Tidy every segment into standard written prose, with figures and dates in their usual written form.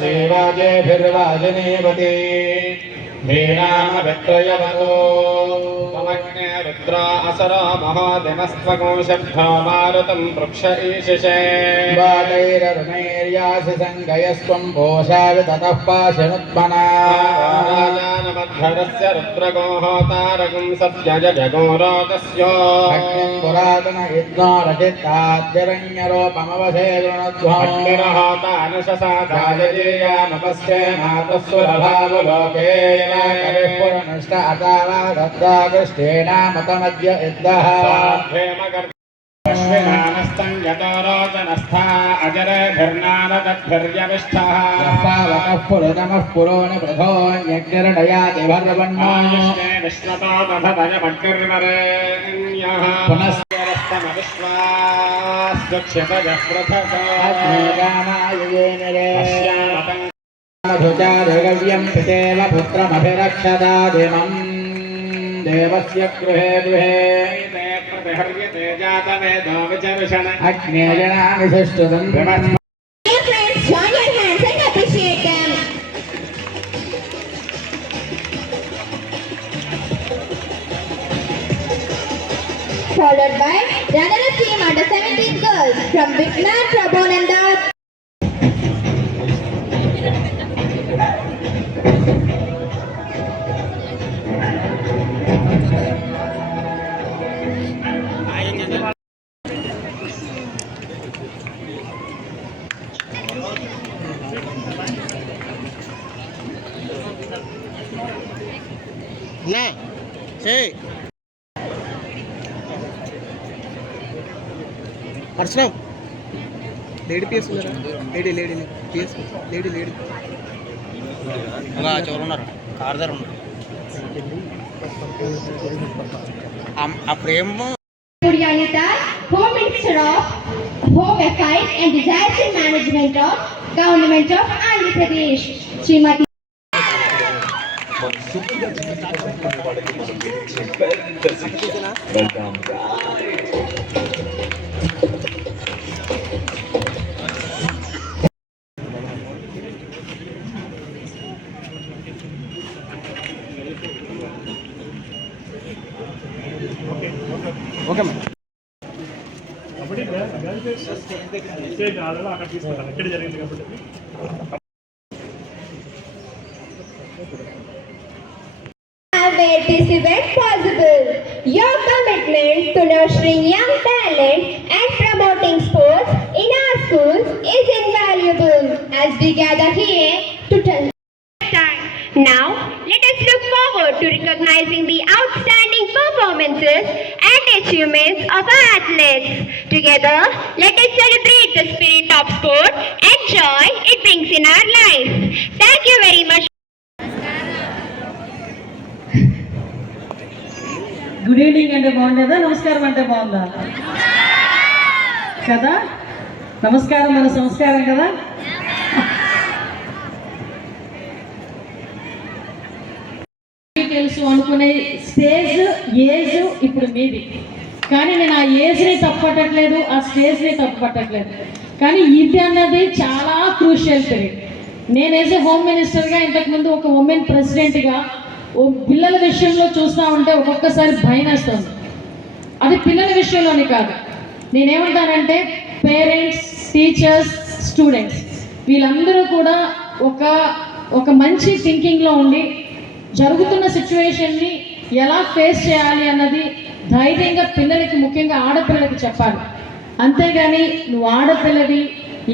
देवाजेभिर्वाजिनीवती धीनामवित्रयवतो समग्ने रुद्रा असरा महादिनस्त्वगोषभ्यो मारुतं वृक्ष ईशिषे वादैररुणैर्यासि सङ्गयस्त्वं घोषाविततः पाशनुत्मना राजानमध्वरस्य रुद्रगोः तारकं सत्यजगोरोदस्यो अग्निं पुरातन यज्ञो रचित्ताद्यरण्यरोपमवशेरुणध्वनिरहोतानुशसादायजेयामपस्ये मातस्वरभावलोके पुरनष्ट अतावादत्ताकृष्टेनामतमद्य इद्दः अश्विनानस्तं यतोरोचनस्था अजरेभिर्नारदद्भिर्यविष्ठः पावकः पुरुतमः पुरोनिवृधोऽन्यग्निर्णयाति भर्वन्नायुष्णे विश्वतो दधभयमग्निर्वरेण्यः पुनस्यरस्तमविश्वास्दुक्षितजः पृथक् अग्निगामायुजेनिरे मधुचारुगव्यं पितेव पुत्रमभिरक्षदादिमम् देवस्य गृहे गृहे प्रतिहर्यते जातवेदो विचर्षण अग्नेयनामिषुष्टुतं ब्रह्मन् Dear friends, join your hands and appreciate them. Followed by runner-up team under 17 girls from Vignan Prabhananda. ना से Archana lady PS lady lady PS lady lady चोर कारदार Puryanita, Home Minister of Home Affairs and Disaster Management of Government of Andhra Pradesh. Srimati okay madam have made this event possible. Your commitment to nurturing young talent and promoting sports in our schools is invaluable as we gather here to tell time. Now, let us look forward to recognizing the outstanding performances and achievements of our athletes. Together, let us celebrate the spirit of sport and joy it brings in our lives. Thank you very much. Good evening అంటే బాగుండేదా నమస్కారం అంటే బాగుందా కదా నమస్కారం మన సంస్కారం కదా తెలుసు అనుకునే స్టేజ్ ఏజ్ ఇప్పుడు మీది కానీ నేను ఆ ఏజ్ని తప్పట్టట్లేదు ఆ స్టేజ్ని తప్పట్టట్లేదు కానీ ఇది అన్నది చాలా క్రూషియల్ పీరియడ్ నేను యాజ్ ఏ హోమ్ మినిస్టర్గా ఇంతకుముందు ఒక ఉమెన్ ప్రెసిడెంట్గా పిల్లల విషయంలో చూస్తూ ఉంటే ఒక్కొక్కసారి భయం వేస్తుంది అది పిల్లల విషయంలోని కాదు నేనేమంటానంటే పేరెంట్స్ టీచర్స్ స్టూడెంట్స్ వీళ్ళందరూ కూడా ఒక మంచి థింకింగ్లో ఉండి జరుగుతున్న సిచ్యువేషన్ని ఎలా ఫేస్ చేయాలి అన్నది ధైర్యంగా పిల్లలకి ముఖ్యంగా ఆడపిల్లలకి చెప్పాలి అంతేగాని నువ్వు ఆడపిల్లవి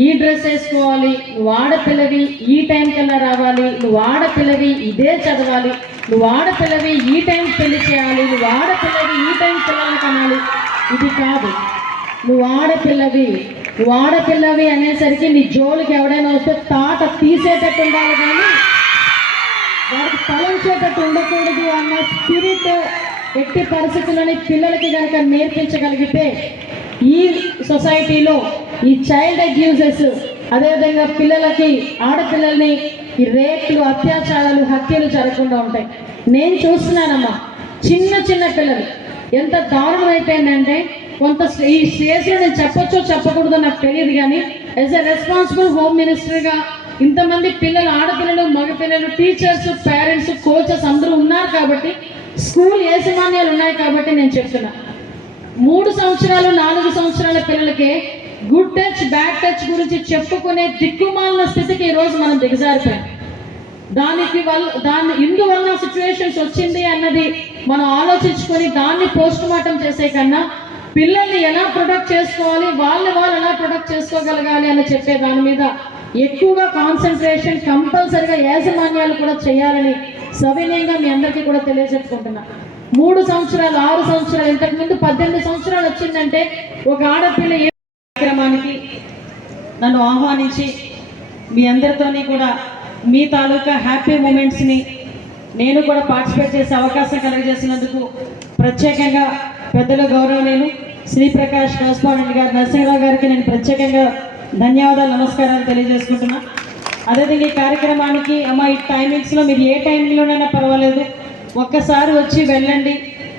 ఈ డ్రెస్ వేసుకోవాలి నువ్వు ఆడపిల్లవి ఈ టైం కల్లా రావాలి నువ్వు ఆడపిల్లవి ఇదే చదవాలి నువ్వు ఆడపిల్లవి ఈ టైం పెళ్లి చేయాలి నువ్వు ఆడపిల్లవి ఈ టైం పిల్లలు కనాలి ఇది కాదు నువ్వు ఆడపిల్లవి అనేసరికి నీ జోలికి ఎవడైనా వస్తే తాట తీసేటట్టు ఉండాలి కానీ వాడికి తలంచేటట్టు ఉండకూడదు అన్న స్పిరిట్ ఎట్టి పరిస్థితుల్లోని పిల్లలకి కనుక నేర్పించగలిగితే ఈ సొసైటీలో ఈ చైల్డ్ అబ్యూజెస్ అదేవిధంగా పిల్లలకి ఆడపిల్లల్ని ఈ రేపులు అత్యాచారాలు హత్యలు జరగకుండా ఉంటాయి నేను చూస్తున్నానమ్మా చిన్న పిల్లలు ఎంత దారుణం అయిపోయిందంటే కొంత ఈ స్టేజ్లో నేను చెప్పొచ్చో చెప్పకూడదో నాకు తెలియదు కానీ యాజ్ ఎ రెస్పాన్సిబుల్ హోమ్ మినిస్టర్గా ఇంతమంది పిల్లలు, ఆడపిల్లలు, మగపిల్లలు, టీచర్స్, పేరెంట్స్, కోచెస్ అందరూ ఉన్నారు కాబట్టి, స్కూల్ యాజమాన్యాలు ఉన్నాయి కాబట్టి నేను చెప్తున్నా, 3 సంవత్సరాలు 4 సంవత్సరాల పిల్లలకి గుడ్ టచ్ బ్యాడ్ టచ్ గురించి చెప్పుకునే దిక్కుమాలిన స్థితికి ఈరోజు మనం దిగజారిపోయాం. ఇందువల్ల సిచ్యువేషన్స్ వచ్చింది అన్నది మనం ఆలోచించుకొని దాన్ని పోస్ట్ మార్టం చేసే కన్నా పిల్లల్ని ఎలా ప్రొటెక్ట్ చేసుకోవాలి, వాళ్ళు ఎలా ప్రొటెక్ట్ చేసుకోగలగాలి అని చెప్పే దాని మీద ఎక్కువగా కాన్సన్ట్రేషన్ కంపల్సరిగా యాజమాన్యాలు కూడా చేయాలని సవినయంగా మీ అందరికీ కూడా తెలియజెప్పుకుంటున్నా. 3 సంవత్సరాలు 6 సంవత్సరాలు ఇంతకుముందు 18 సంవత్సరాలు వచ్చిందంటే ఒక ఆడపిల్ల ఏ కార్యక్రమానికి నన్ను ఆహ్వానించి మీ అందరితోని కూడా మీ తాలూకా హ్యాపీ మూమెంట్స్ని నేను కూడా పార్టిసిపేట్ చేసే అవకాశం కలుగజేసినందుకు ప్రత్యేకంగా పెద్దలు గౌరవనీయులు శ్రీప్రకాష్ కరస్పాండెంట్ గారు నరసింహరావు గారికి నేను ప్రత్యేకంగా ధన్యవాదాలు, నమస్కారాలు తెలియజేసుకుంటున్నా. అదేవిధంగా ఈ కార్యక్రమానికి ఈ టైమింగ్స్లో మీరు ఏ టైంలోనైనా పర్వాలేదు, ఒక్కసారి వచ్చి వెళ్ళండి.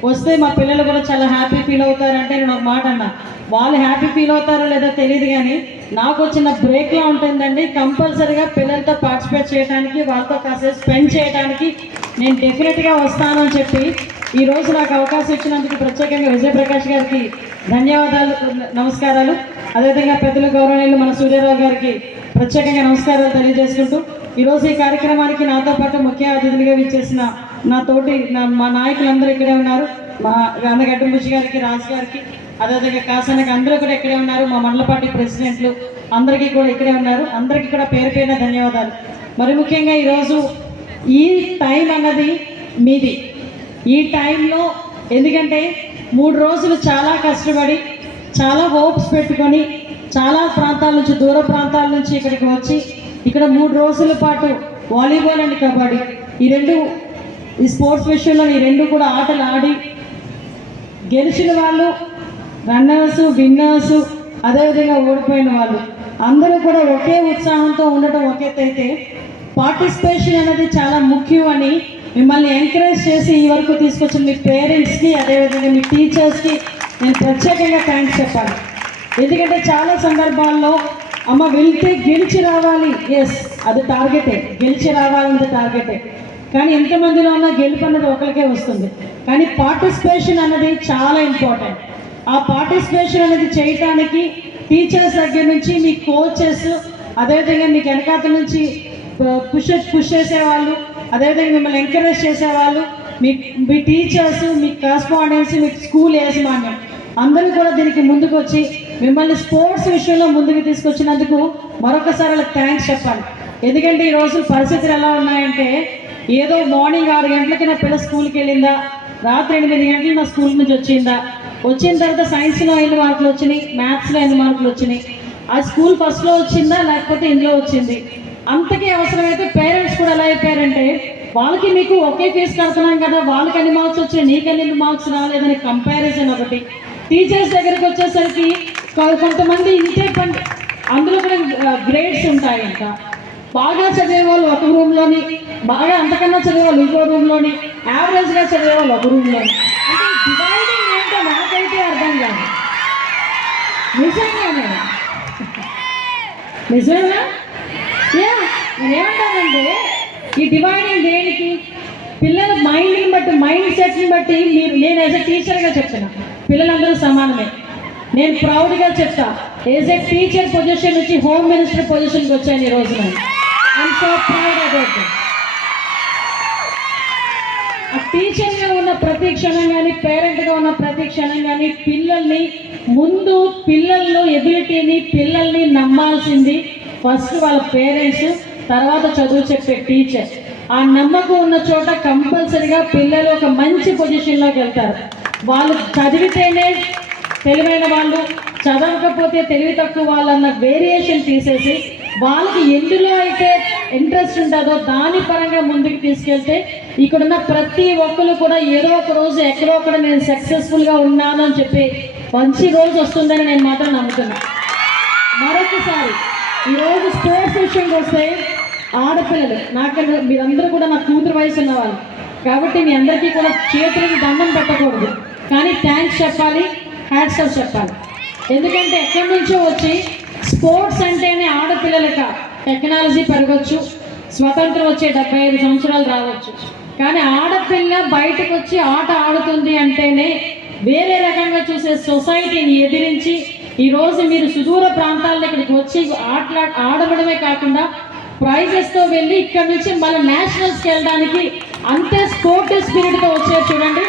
వస్తే మా పిల్లలు కూడా చాలా హ్యాపీ ఫీల్ అవుతారంటే నేను ఒక మాట అన్నా, వాళ్ళు హ్యాపీ ఫీల్ అవుతారో లేదో తెలియదు కానీ నాకు వచ్చిన బ్రేక్లా ఉంటుందండి. కంపల్సరీగా పిల్లలతో పార్టిసిపేట్ చేయడానికి, వాళ్ళతో కాసేపు స్పెండ్ చేయడానికి నేను డెఫినెట్గా వస్తాను అని చెప్పి ఈరోజు నాకు అవకాశం ఇచ్చినందుకు ప్రత్యేకంగా విజయప్రకాష్ గారికి ధన్యవాదాలు, నమస్కారాలు. అదేవిధంగా పెద్దలు గౌరవనీయులు మన సూర్యారావు గారికి ప్రత్యేకంగా నమస్కారాలు తెలియజేసుకుంటూ ఈరోజు ఈ కార్యక్రమానికి నాతో పాటు ముఖ్య అతిథులుగా విచ్చేసిన మా నాయకులందరూ ఇక్కడే ఉన్నారు. మా అందగడ్డ బుజ్జి గారికి, రాజు గారికి, అదేవిధంగా కాసానికి అందరూ కూడా ఇక్కడే ఉన్నారు. మా మండల పార్టీ ప్రెసిడెంట్లు అందరికీ కూడా ఇక్కడే ఉన్నారు. అందరికీ కూడా పేరు పేరున ధన్యవాదాలు. మరి ముఖ్యంగా ఈరోజు ఈ టైం అన్నది మీది. ఈ టైంలో ఎందుకంటే 3 రోజులు చాలా కష్టపడి, చాలా హోప్స్ పెట్టుకొని, చాలా ప్రాంతాల నుంచి, దూర ప్రాంతాల నుంచి ఇక్కడికి వచ్చి ఇక్కడ 3 రోజుల పాటు వాలీబాల్ అండ్ కబడ్డీ ఈ స్పోర్ట్స్ విషయంలో ఈ 2 కూడా ఆటలు ఆడి గెలిచిన వాళ్ళు, రన్నర్స్, విన్నర్స్, అదేవిధంగా ఓడిపోయిన వాళ్ళు అందరూ కూడా ఒకే ఉత్సాహంతో ఉండటం ఒకేతైతే పార్టిసిపేషన్ అనేది చాలా ముఖ్యం అని మిమ్మల్ని ఎంకరేజ్ చేసి ఈ వరకు తీసుకొచ్చిన మీ పేరెంట్స్కి, అదేవిధంగా మీ టీచర్స్కి నేను ప్రత్యేకంగా థ్యాంక్స్ చెప్పాలి. ఎందుకంటే చాలా సందర్భాల్లో అమ్మ వెళ్తే గెలిచి రావాలి, ఎస్ అది టార్గెటే, గెలిచి రావాలన్నది టార్గెటే. కానీ ఎంతమందిలో ఉన్న గెలుపు అన్నది ఒకరికే వస్తుంది. కానీ పార్టిసిపేషన్ అనేది చాలా ఇంపార్టెంట్. ఆ పార్టిసిపేషన్ అనేది చేయటానికి టీచర్స్ దగ్గర నుంచి మీ కోచెస్, అదేవిధంగా మీకు వెనకాల నుంచి పుష్ చేసేవాళ్ళు, అదేవిధంగా మిమ్మల్ని ఎంకరేజ్ చేసేవాళ్ళు, మీ టీచర్స్, మీ కరస్పాండెంట్స్, మీ స్కూల్ యాజమాన్యం అందరూ కూడా దీనికి ముందుకు వచ్చి మిమ్మల్ని స్పోర్ట్స్ విషయంలో ముందుకు తీసుకొచ్చినందుకు మరొకసారి వాళ్ళకి థ్యాంక్స్ చెప్పాలి. ఎందుకంటే ఈ రోజు పరిస్థితులు ఎలా ఉన్నాయంటే, ఏదో మార్నింగ్ 6 గంటలకి నా పిల్ల స్కూల్కి వెళ్ళిందా, రాత్రి 8 గంటలు నా స్కూల్ నుంచి వచ్చిన తర్వాత సైన్స్లో 5 మార్కులు వచ్చినాయి, మ్యాథ్స్లో 5 మార్కులు వచ్చినాయి. ఆ స్కూల్ ఫస్ట్లో వచ్చిందా లేకపోతే ఇంట్లో వచ్చింది. అంతకీ అవసరమైతే పేరెంట్స్ కూడా ఎలా అయిపోయారంటే, వాళ్ళకి మీకు ఒకే ఫీజు కడుతున్నాం కదా, వాళ్ళకి ఎన్ని మార్క్స్ వచ్చాయి, నీకు ఎన్ని మార్క్స్ రాలేదని కంపారిజన్ ఒకటి. టీచర్స్ దగ్గరికి వచ్చేసరికి కొంతమంది ఇంతే పని, అందులో కూడా గ్రేడ్స్ ఉంటాయి. ఇంకా బాగా చదివే వాళ్ళు ఒక రూమ్లోని, బాగా అంతకన్నా చదివే వాళ్ళు ఇంకో రూమ్లోని, యావరేజ్గా చదివే వాళ్ళు ఒక రూమ్లోని. అంటే డివైడింగ్ ఏంటో నాకైతే అర్థం కాదు. నిజంగానే నిజమేనా? నేనేమంటానంటే ఈ డివైడింగ్ దేనికి? పిల్లల మైండ్ని బట్టి, మైండ్ సెట్ని బట్టి నేను యాజ్ ఎ టీచర్గా చెప్తున్నా, పిల్లలందరూ సమానమే. నేను ప్రౌడ్గా చెప్తా, యాజ్ ఎ టీచర్ పొజిషన్ నుంచి హోమ్ మినిస్టర్ పొజిషన్కి వచ్చాను ఈ రోజు. నేను I'm so proud about it. ఆ టీచర్గా ఉన్న ప్రతి క్షణం కానీ, పేరెంట్గా ఉన్న ప్రతి క్షణం కానీ పిల్లల్లో ఎబిలిటీని, పిల్లల్ని నమ్మాల్సింది ఫస్ట్ వాళ్ళ పేరెంట్స్, తర్వాత చదువు చెప్పే టీచర్. ఆ నమ్మకం ఉన్న చోట కంపల్సరిగా పిల్లలు ఒక మంచి పొజిషన్లోకి వెళ్తారు. వాళ్ళు చదివితేనే తెలివైన వాళ్ళు, చదవకపోతే తెలివి తక్కువ వాళ్ళన్న వేరియేషన్ తీసేసి వాళ్ళకి ఎందులో అయితే ఇంట్రెస్ట్ ఉంటుందో దాని పరంగా ముందుకు తీసుకెళ్తే ఇక్కడున్న ప్రతి ఒక్కరు కూడా ఏదో ఒక రోజు ఎక్కడో ఒకడ నేను సక్సెస్ఫుల్గా ఉన్నాను అని చెప్పి మంచి రోజు వస్తుందని నేను మాత్రం నమ్ముతున్నాను. మరొకసారి ఈరోజు స్పోర్ట్స్ విషయంకి వస్తే ఆడపిల్లలు, నాకన్నా మీరందరూ కూడా నా కూతురు వయసు ఉన్నవాళ్ళు కాబట్టి మీ అందరికీ కూడా చేతులకు దండం పెట్టకూడదు, కానీ థ్యాంక్స్ చెప్పాలి, హ్యాట్స్ ఆఫ్ చెప్పాలి. ఎందుకంటే ఎక్కడి నుంచో వచ్చి స్పోర్ట్స్ అంటేనే ఆడపిల్ల ఆడపిల్లలకి టెక్నాలజీ పెరగచ్చు, స్వతంత్రం వచ్చే 75 సంవత్సరాలు రావచ్చు, కానీ ఆడపిల్ల బయటకు వచ్చి ఆట ఆడుతుంది అంటేనే వేరే రకంగా చూసే సొసైటీని ఎదిరించి ఈరోజు మీరు సుదూర ప్రాంతాల్లో ఇక్కడికి వచ్చి ఆడడమే కాకుండా ప్రైజెస్తో వెళ్ళి ఇక్కడ నుంచి మళ్ళీ నేషనల్స్కి వెళ్ళడానికి అంతే స్పోర్టివ్ స్పిరిట్తో వచ్చారు చూడండి.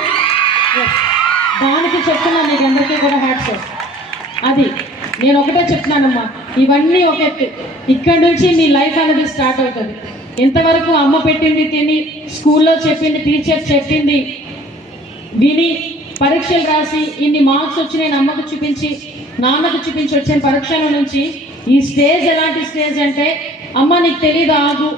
దానికి చెప్తున్నాను మీకు అందరికీ కూడా హ్యాట్స్ ఆఫ్. అది నేను ఒకటే చెప్తున్నానమ్మా, ఇవన్నీ ఒక ఎత్తు, ఇక్కడి నుంచి మీ లైఫ్ అనేది స్టార్ట్ అవుతుంది. ఇంతవరకు అమ్మ పెట్టింది తిని, స్కూల్లో చెప్పింది, టీచర్ చెప్పింది విని, పరీక్షలు రాసి ఇన్ని మార్క్స్ వచ్చి నేను అమ్మకు చూపించి నాన్నకు చూపించి వచ్చిన పరీక్షల నుంచి ఈ స్టేజ్ ఎలాంటి స్టేజ్ అంటే, అమ్మ నీకు తెలీదు ఆగు,